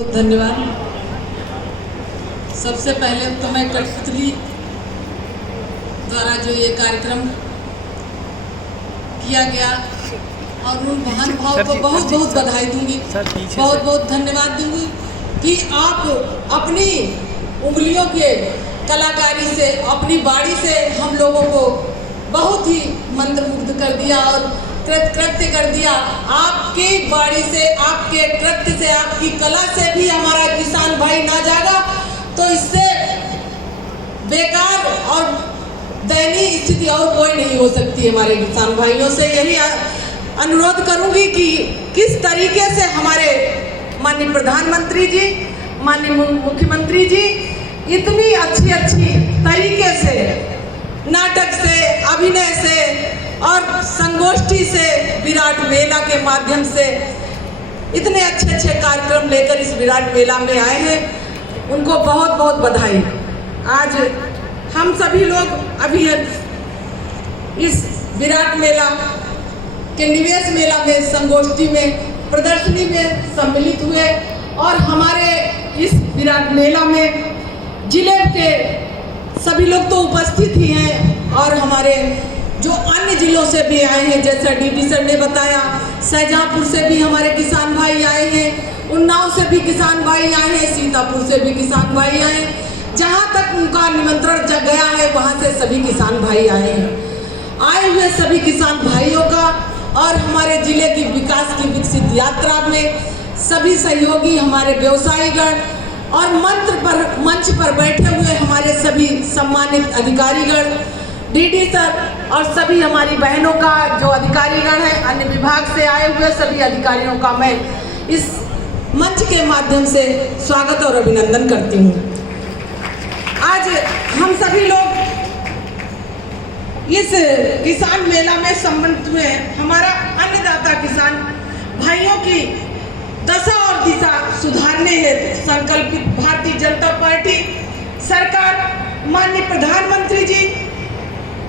बहुत धन्यवाद। सबसे पहले तो मैं कठपुतली द्वारा जो ये कार्यक्रम किया गया और उन महानुभाव को बहुत बहुत बधाई दूंगी, बहुत बहुत धन्यवाद दूंगी कि आप अपनी उंगलियों के कलाकारी से, अपनी बाड़ी से हम लोगों को बहुत ही मंत्रमुग्ध कर दिया और कृत्य कर दिया। आपकी बाड़ी से, आपके कृत्य से, आपकी कला से भी हमारा किसान भाई ना जागा तो इससे बेकार और दयनीय स्थिति और कोई नहीं हो सकती। हमारे किसान भाइयों से यही अनुरोध करूंगी कि किस तरीके से हमारे माननीय प्रधानमंत्री जी, माननीय मुख्यमंत्री जी इतनी अच्छी तरीके से नाटक से, अभिनय से और संगोष्ठी से, विराट मेला के माध्यम से इतने अच्छे कार्यक्रम लेकर इस विराट मेला में आए हैं, उनको बहुत बहुत बधाई। आज हम सभी लोग अभी इस विराट मेला के निवेश मेला में, संगोष्ठी में, प्रदर्शनी में सम्मिलित हुए और हमारे इस विराट मेला में जिले के सभी लोग तो उपस्थित ही हैं और हमारे जो अन्य जिलों से भी आए हैं, जैसा डीडी सर ने बताया, शाहजहाँपुर से भी हमारे किसान भाई आए हैं, उन्नाव से भी किसान भाई आए हैं, सीतापुर से भी किसान भाई आए हैं। जहाँ तक उनका निमंत्रण गया है वहाँ से सभी किसान भाई आए हैं। आए हुए सभी किसान भाइयों का और हमारे जिले की विकास की विकसित यात्रा में सभी सहयोगी, हमारे व्यवसायीगण और मंच पर बैठे हुए हमारे सभी सम्मानित अधिकारीगण, डीडी सर और सभी हमारी बहनों का जो अधिकारीगण हैं, अन्य विभाग से आए हुए सभी अधिकारियों का मैं इस मंच के माध्यम से स्वागत और अभिनंदन करती हूँ। आज हम सभी लोग इस किसान मेला में सम्मिलित हुए हैं। हमारा अन्नदाता किसान भाइयों की दशा और दिशा सुधारने हेतु संकल्पित भारतीय जनता पार्टी सरकार माननीय प्रधानमंत्री जी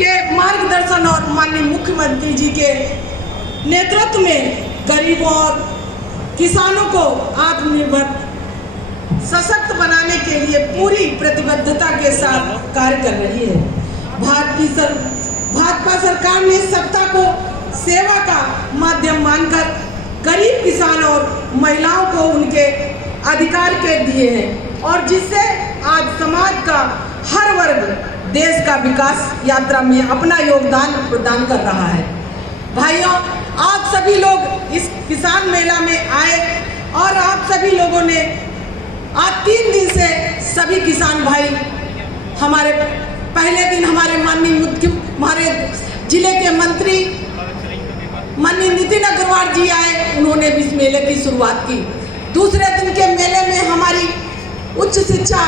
के मार्गदर्शन और माननीय मुख्यमंत्री जी के नेतृत्व में गरीबों और किसानों को आत्मनिर्भर सशक्त बनाने के लिए पूरी प्रतिबद्धता के साथ कार्य कर रही है। भाजपा सरकार ने सत्ता को सेवा का माध्यम मानकर गरीब किसान और महिलाओं को उनके अधिकार के दिए हैं और जिससे आज समाज का हर वर्ग देश का विकास यात्रा में अपना योगदान प्रदान कर रहा है। भाइयों, आप सभी लोग इस किसान मेला में आए और आप सभी लोगों ने आज 3 दिन से सभी किसान भाई, हमारे पहले दिन हमारे जिले के मंत्री माननीय नितिन अग्रवाल जी आए, उन्होंने भी इस मेले की शुरुआत की। दूसरे दिन के मेले में हमारी उच्च शिक्षा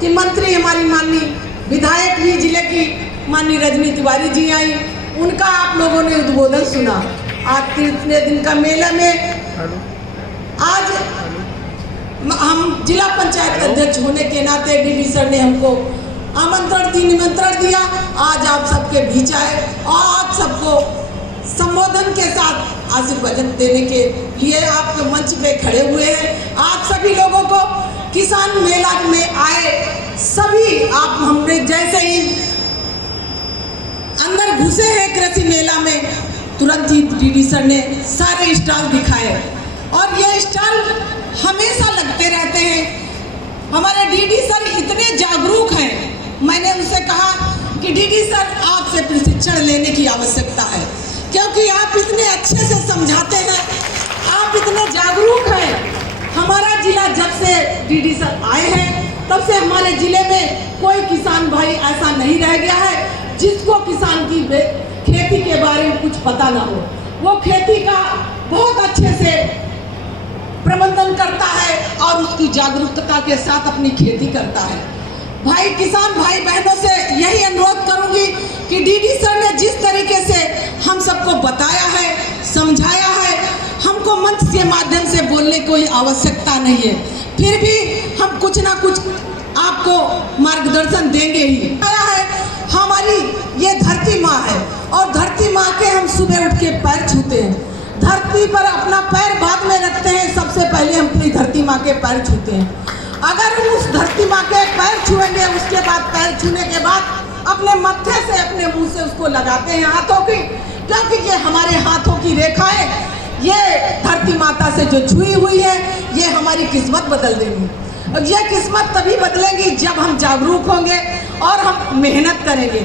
की मंत्री, हमारी माननीय विधायक भी जिले की माननीय रजनी तिवारी जी आई, उनका आप लोगों ने उद्बोधन सुना। आज तीसरे दिन का मेला में आज हम जिला पंचायत अध्यक्ष होने के नाते डीडी सर ने हमको निमंत्रण दिया। आज आप सबके बीच आए और आप सबको संबोधन के साथ आशीर्वाद देने के लिए आपके मंच पे खड़े हुए हैं। आप सभी लोगों को किसान मेला में आए सभी, आप हमने जैसे ही अंदर घुसे हैं कृषि मेला में, तुरंत ही डीडी सर ने सारे स्टॉल दिखाए और ये स्टॉल हमेशा लगते रहते हैं। हमारे डीडी सर इतने जागरूक हैं, मैंने उनसे कहा कि डीडी सर आपसे प्रशिक्षण लेने की आवश्यकता है, क्योंकि आप इतने अच्छे से समझाते हैं, आप इतने जागरूक हैं। हमारा जिला जब से डीडी सर आए हैं तब से हमारे जिले में कोई किसान भाई ऐसा नहीं रह गया है जिसको किसान की खेती के बारे में कुछ पता ना हो। वो खेती का बहुत अच्छे से प्रबंधन करता है और उसकी जागरूकता के साथ अपनी खेती करता है। भाई किसान भाई बहनों से यही अनुरोध करूंगी कि डीडी सर ने जिस तरीके से हम सबको बताया है, समझाया है, हमको मंच के माध्यम से बोलने की कोई आवश्यकता नहीं है, फिर भी हम कुछ ना कुछ आपको मार्गदर्शन देंगे ही। आया है हमारी ये धरती माँ है और धरती माँ के हम सुबह उठ के पैर छूते हैं। धरती पर अपना पैर बाद में रखते हैं, सबसे पहले हम अपनी धरती माँ के पैर छूते हैं। अगर हम उस धरती माँ के पैर छुएंगे, उसके बाद पैर छूने के बाद अपने मत्थे से, अपने मुंह से उसको लगाते हैं हाथों की, क्योंकि ये हमारे हाथों की रेखाएं, ये धरती माता से जो छुई हुई है, ये हमारी किस्मत बदल देंगी। और ये किस्मत तभी बदलेगी जब हम जागरूक होंगे और हम मेहनत करेंगे।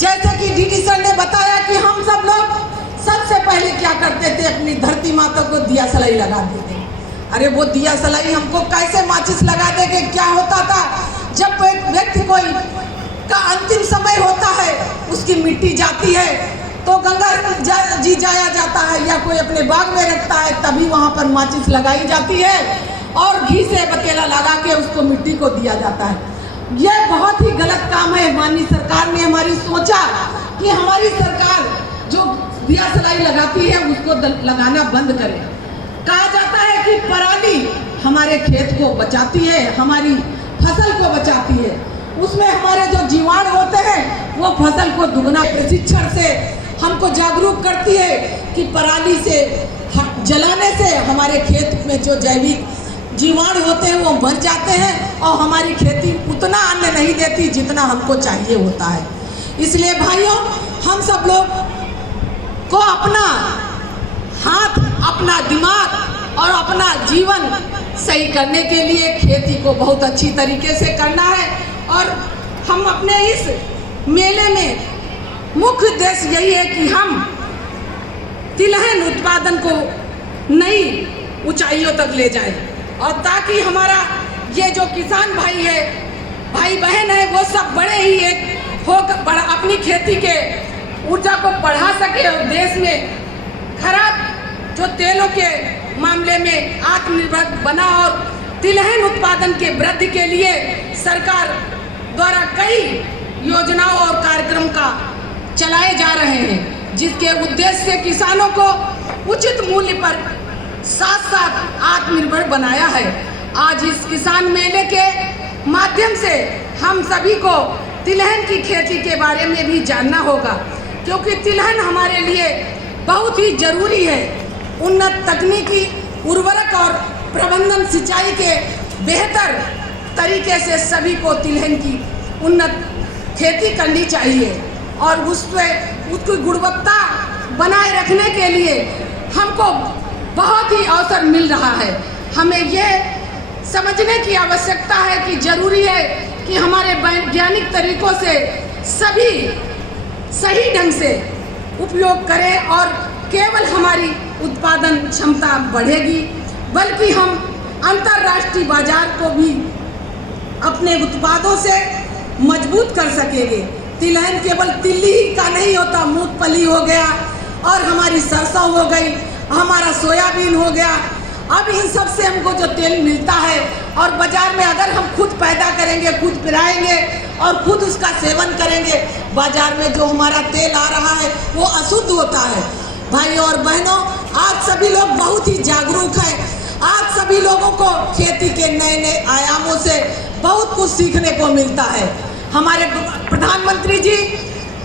जैसे कि डीडी सर ने बताया कि हम सब लोग सबसे पहले क्या करते थे, अपनी धरती माता को दिया सलाई लगाते थे। अरे वो दिया सलाई हमको कैसे माचिस लगा देंगे? क्या होता था, जब एक व्यक्ति कोई का अंतिम समय होता है, उसकी मिट्टी जाती है तो गंगा जी जाया जाता है या कोई अपने बाग में रखता है, तभी वहाँ पर माचिस लगाई जाती है और घी से बकेला लगा के उसको मिट्टी को दिया जाता है। यह बहुत ही गलत काम है। माननीय सरकार ने हमारी सोचा कि हमारी सरकार जो दिया सलाई लगाती है उसको लगाना बंद करे। कहा जाता है कि पराली हमारे खेत को बचाती है, हमारी फसल को बचाती है, उसमें हमारे जो जीवाणु होते हैं वो फसल को दुगना। प्रशिक्षण से हमको जागरूक करती है कि पराली से जलाने से हमारे खेत में जो जैविक जीवाणु होते हैं वो मर जाते हैं और हमारी खेती उतना अन्न नहीं देती जितना हमको चाहिए होता है। इसलिए भाइयों, हम सब लोग को अपना हाथ, अपना दिमाग और अपना जीवन सही करने के लिए खेती को बहुत अच्छी तरीके से करना है। और हम अपने इस मेले में मुख्य उद्देश्य यही है कि हम तिलहन उत्पादन को नई ऊंचाइयों तक ले जाएं और ताकि हमारा ये जो किसान भाई है, भाई बहन है, वो सब बड़े ही एक हो अपनी खेती के ऊर्जा को बढ़ा सके और देश में खराब जो तेलों के मामले में आत्मनिर्भर बना। और तिलहन उत्पादन के वृद्धि के लिए सरकार द्वारा कई योजनाओं और कार्यक्रम का चलाए जा रहे हैं, जिसके उद्देश्य से किसानों को उचित मूल्य पर साथ साथ आत्मनिर्भर बनाया है। आज इस किसान मेले के माध्यम से हम सभी को तिलहन की खेती के बारे में भी जानना होगा, क्योंकि तिलहन हमारे लिए बहुत ही जरूरी है। उन्नत तकनीकी, उर्वरक और प्रबंधन सिंचाई के बेहतर तरीके से सभी को तिलहन की उन्नत खेती करनी चाहिए और उसमें उसकी गुणवत्ता बनाए रखने के लिए हमको बहुत ही अवसर मिल रहा है। हमें ये समझने की आवश्यकता है कि जरूरी है कि हमारे वैज्ञानिक तरीकों से सभी सही ढंग से उपयोग करें और केवल हमारी उत्पादन क्षमता बढ़ेगी, बल्कि हम अंतर्राष्ट्रीय बाजार को भी अपने उत्पादों से मजबूत कर सकेंगे। तिलहन केवल तिल्ली का नहीं होता, मूंगफली हो गया और हमारी सरसों हो गई, हमारा सोयाबीन हो गया। अब इन सब से हमको जो तेल मिलता है और बाजार में अगर हम खुद पैदा करेंगे, खुद पिराएंगे और खुद उसका सेवन करेंगे, बाजार में जो हमारा तेल आ रहा है वो अशुद्ध होता है। भाइयों और बहनों, आज सभी लोग बहुत ही जागरूक हैं। आज सभी लोगों को खेती के नए नए आयामों से बहुत कुछ सीखने को मिलता है। हमारे प्रधानमंत्री जी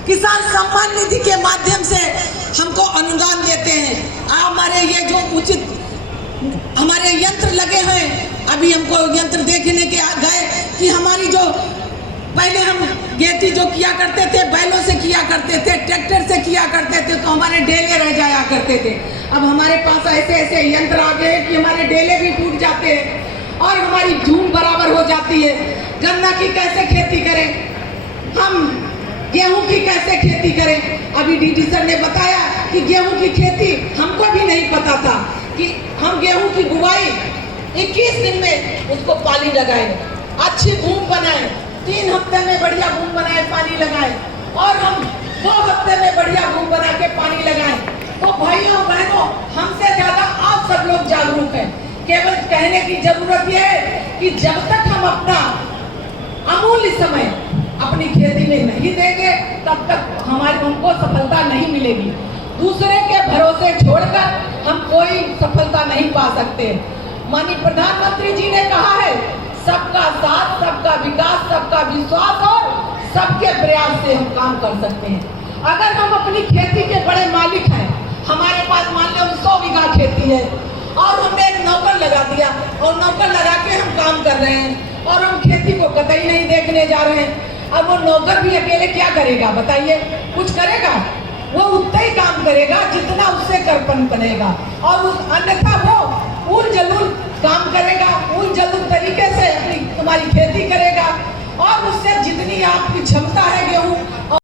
किसान सम्मान निधि के माध्यम से हमको अनुदान देते हैं। हमारे ये जो उचित हमारे यंत्र लगे हैं, अभी हमको यंत्र देखने के गए कि हमारी जो पहले हम खेती जो किया करते थे बैलों से किया करते थे, ट्रैक्टर से किया करते थे, तो हमारे डेले रह जाया करते थे। अब हमारे पास ऐसे ऐसे यंत्र आ गए कि हमारे डेले भी टूट जाते हैं और हमारी झूम बराबर हो जाती है। गन्ना की कैसे खेती करें, हम गेहूं की कैसे खेती करें। अभी डीडी सर ने बताया कि गेहूं की खेती हमको भी नहीं पता था कि हम गेहूं की बुआई 21 दिन में उसको पानी लगाएं, अच्छी बूम बनाएं, 3 हफ्ते में बढ़िया बूम बनाए पानी लगाएं और हम 2 हफ्ते में बढ़िया बूम बना के पानी लगाएं। तो भाइयों बहनों, हमसे ज्यादा आप सब लोग जागरूक हैं। केवल कहने की जरूरत यह है कि जब तक हम अपना अमूल्य समय अपनी खेती में नहीं देंगे, तब तक हमको सफलता नहीं मिलेगी। दूसरे के भरोसे छोड़कर हम कोई सफलता नहीं पा सकते। माननीय प्रधानमंत्री जी ने कहा है, सबका साथ, सबका विकास, सबका विश्वास और सबके प्रयास से हम काम कर सकते हैं। अगर हम अपनी खेती के बड़े मालिक हैं, हमारे पास मान लो 100 बीघा खेती है और हमने एक नौकर लगा दिया और नौकर लगा के हम काम कर रहे हैं और हम खेती को कतई नहीं देखने जा रहे हैं। अब वो नौकर भी अकेले क्या करेगा बताइए, कुछ करेगा? वो उतना ही काम करेगा जितना उससे कर्पण बनेगा और अन्यथा वो उल जलूल काम करेगा, उल जलूल तरीके से अपनी तुम्हारी खेती करेगा और उससे जितनी आपकी क्षमता